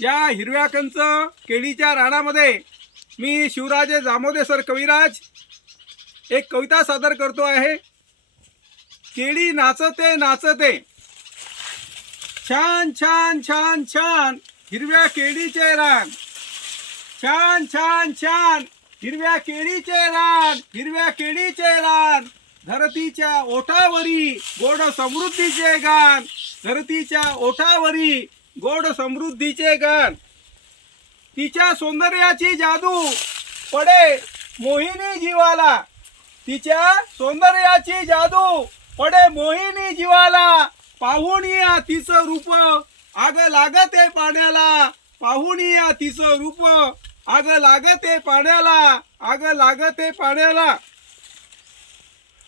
या हिरव्या कंच केळीच्या रानामध्ये मी शिवराजे जामोदे सर कविराज एक कविता सादर करतो आहे। केळी नाचते नाचते, छान छान छान छान हिरव्या केळीचे रान, छान छान छान हिरव्या केळीचे रान, हिरव्या केळीचे रान। धरतीच्या ओठावरी गोड समृद्धीचे गान, धरतीच्या ओठावरी गोड समृद्धीचे गान। तिच्या सौंदर्याची जादू पडे मोहिनी जीवाला, तिच्या सौंदर्याची जादू पडे मोहिनी जीवाला। पाहुनिया तिचं रूप आग लागते पाण्याला, पाहुनिया तिचं रूप आग लागते पाण्याला, आग लागते पाण्याला।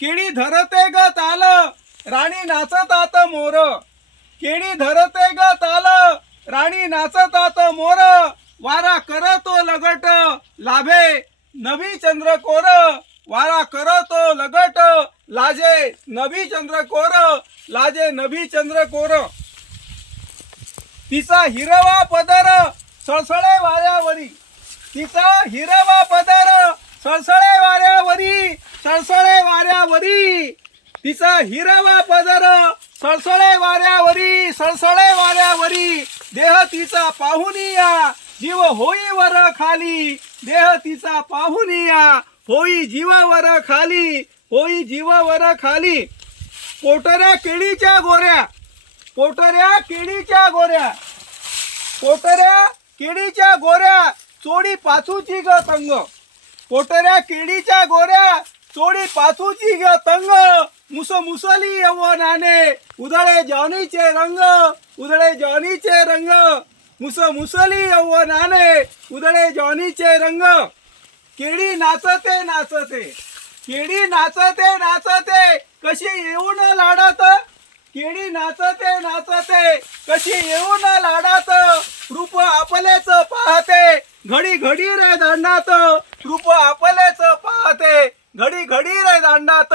केळी धरते ग ताल राणी नाचतात मोर, केळी धरते ग ताल राणी नाचतात मोर। वारा करतो लगट लाभे नभी चंद्रकोर, वारा करतो लगट लाजे नभी चंद्रकोर, लाजे नभी चंद्रकोर। तिचा हिरवा पदर सळसळे वाऱ्यावरी, तिचा हिरवा पदर सळसळे वाऱ्यावरी, सळसळे वाऱ्यावरी। तिचा हिरवा पदर सळसळे वाऱ्यावरी, सळसळे वाऱ्यावरी। देह तिचा पाहुनिया जीव होई वर खाली, देह तिचा पाहुनिया होई जीवावर खाली, होई जीवावर खाली। पोटऱ्या केळीच्या गोऱ्या, पोटऱ्या केळीच्या गोऱ्या, पोटऱ्या केळीच्या गोऱ्या चोडी पाचूची ग तंग, पोटऱ्या केळीच्या गोऱ्या चोडी पाचूची ग तंग। मुसली यवनाने उधळे जॉनीचे रंग, उधळे जॉनीचे रंग। मुसली यवनाने उधळे जॉनीचे रंग। केळी नाचते नाचते, केळी नाचते नाचते कशी येऊन लाडात, केळी नाचते नाचते कशी येऊन लाडात। रूप आपलेच पाहते घडी घडी रे दांडात, रूप आपलेच पाहते घडी घडी रे दांडात,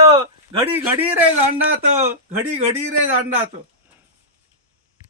घडी घडी रे दांडात, घडी घडी रे दांडात।